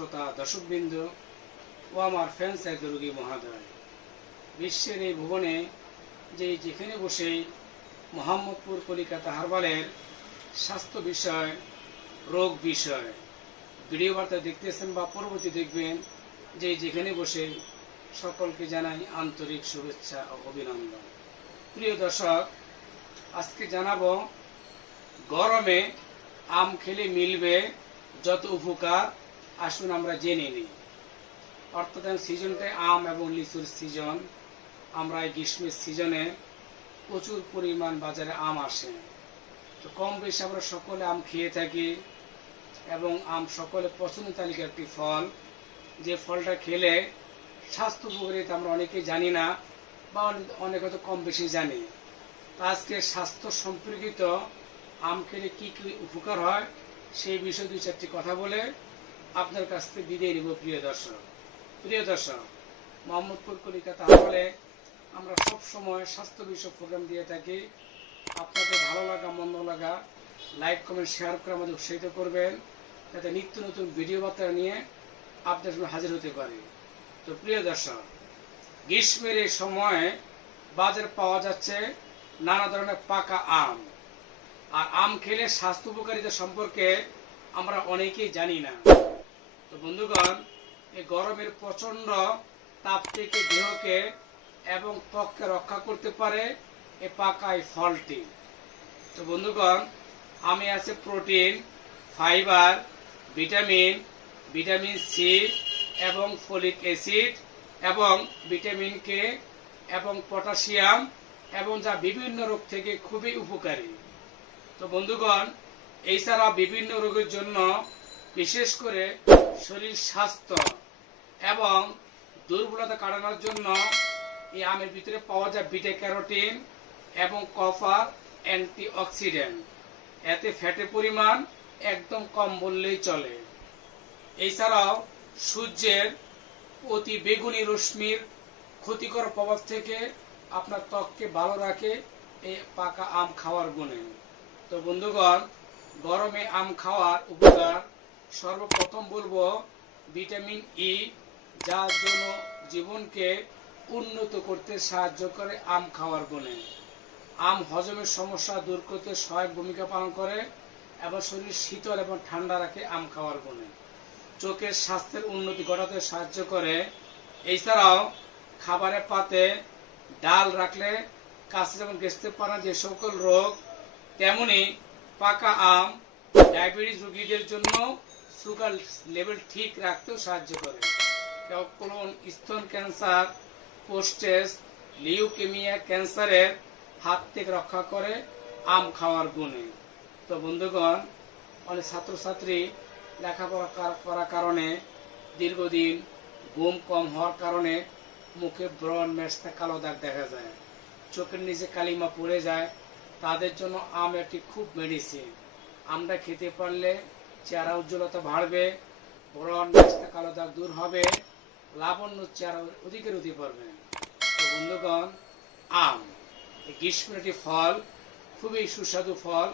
শ্রোতা দর্শকবৃন্দ ও আমার ফ্যান্স রোগী মহাদয়, বিশ্বের এই ভুবনে যেখানে বসে মোহাম্মদ পুর কলিকাতা হারবালের স্বাস্থ্য বিষয়, রোগ বিষয় ভিডিও বার্তা দেখতেছেন বা পরবর্তী দেখবেন, যেখানে বসে সকলকে জানাই আন্তরিক শুভেচ্ছা ও অভিনন্দন। প্রিয় দর্শক, আজকে জানাবো গরমে আম খেলে মিলবে যত উপকার, আসুন আমরা জেনে নিই। অর্থাৎ সিজনটাই আম এবং লিচুর সিজন। আমরা এই গ্রীষ্মের সিজনে প্রচুর পরিমাণ বাজারে আম আসে, তো কম বেশি আমরা সকলে আম খেয়ে থাকি এবং আম সকলে পছন্দের তালিকার একটি ফল, যে ফলটা খেলে স্বাস্থ্য উপকারিতা আমরা অনেকেই জানি না বা অনেক হয়তো কম বেশি জানি। আজকে স্বাস্থ্য সম্পর্কিত আম খেলে কি কি উপকার হয় সেই বিষয়ে দুই চারটি কথা বলে আপনার কাছ থেকে বিদায় নিব। প্রিয় দর্শক, মোহাম্মদ পুর কলিকাতা হারবালে আমরা সব সময় স্বাস্থ্য বিষয়ক প্রোগ্রাম দিয়ে থাকি। আপনাদের ভালো লাগা মন্দ লাগা লাইক কমেন্ট শেয়ার করে আমাদের উৎসাহিত করবেন, যাতে নিত্য নতুন ভিডিও বার্তা নিয়ে আপনার সামনে হাজির হতে পারি। তো প্রিয় দর্শক, গ্রীষ্মের এই সময় বাজারে পাওয়া যাচ্ছে নানা ধরনের পাকা আম, আর আম খেলে স্বাস্থ্য উপকারিতা সম্পর্কে আমরা অনেকেই জানি না। তো বন্ধুগণ, এই গরমের প্রচন্ড তাপ থেকে দেহকে এবং ত্বককে রক্ষা করতে পারে এই পাকা এই ফলটি। তো বন্ধুগণ, আমে আছে প্রোটিন, ফাইবার, ভিটামিন সি এবং ফলিক অ্যাসিড এবং ভিটামিন কে এবং পটাশিয়াম, এবং যা বিভিন্ন রোগ থেকে খুবই উপকারী। তো বন্ধুগণ, এছাড়া বিভিন্ন রোগের জন্য, বিশেষ করে শরীর স্বাস্থ্য এবং দুর্বলতা কাটানোর জন্য এই আমের ভিতরে পাওয়া যায় বিটা ক্যারোটিন এবং কপার অ্যান্টিঅক্সিডেন্ট। এতে ফ্যাটের পরিমাণ একদম কম বললেই চলে। এছাড়াও সূর্যের অতি বেগুনি রশ্মির ক্ষতিকর প্রভাব থেকে আপনার ত্বককে ভালো রাখে এই পাকা আম খাওয়ার গুণে। তো বন্ধুগণ, গরমে আম খাওয়ার উপকার সর্বপ্রথম বলবো ভিটামিন ই, যার জন্য জীবনকে উন্নত করতে সাহায্য করে আম খাওয়ার গুণে। আম হজমের সমস্যা দূর করতে সহায়ক ভূমিকা পালন করে এবং শরীর শীতল এবং ঠান্ডা রাখে আম খাওয়ার গুণে। চোখের স্বাস্থ্যের উন্নতি ঘটাতে সাহায্য করে। এছাড়াও খাবারের পাতে ডাল রাখলে কাছে যেমন ঘেঁষতে পারে যে সকল রোগ, তেমনি পাকা আম ডায়াবেটিস রোগীদের জন্য সুগার লেভেল ঠিক রাখতেও সাহায্য করে। কোলন, স্তন ক্যান্সার, প্রোস্টেট, লিউকেমিয়া ক্যান্সারের হাত থেকে রক্ষা করে আম খাওয়ার গুণে। তো বন্ধুগণ, অনেক ছাত্রছাত্রী লেখাপড়া করার কারণে দীর্ঘদিন ঘুম কম হওয়ার কারণে মুখে ব্রণ, মেস্তা, কালো দাগ দেখা যায়, চোখের নিচে কালিমা পড়ে যায়। তাদের জন্য আম একটি খুব মেডিসিন। আমটা খেতে পারলে চেহারা উজ্জ্বলতা বাড়বে, ব্রণ, মেস্তা, কালো দাগ দূর হবে, লাবণ্য চেহারা অধিকের হতে পারবেন। তো বন্ধুগণ, আম এই গ্রীষ্মের একটি ফল, খুবই সুস্বাদু ফল,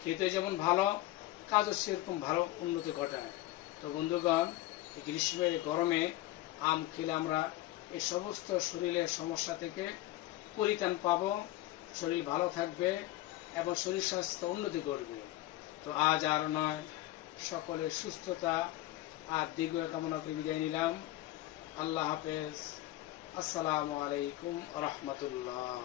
খেতে যেমন ভালো, কাজও সেরকম ভালো উন্নতি ঘটায়। তো বন্ধুগণ, এই গ্রীষ্মের গরমে আম খেলে আমরা এই সমস্ত শরীরের সমস্যা থেকে পরিত্রাণ পাব, শরীর ভালো থাকবে এবং শরীর স্বাস্থ্য উন্নতি করবে। তো আজ আর নয়, সকলের সুস্থতা আর দীর্ঘ কামনা করে বিদায় নিলাম। আল্লাহ হাফেজ। আসসালামু আলাইকুম রহমতুল্লাহ।